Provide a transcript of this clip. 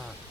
Ah.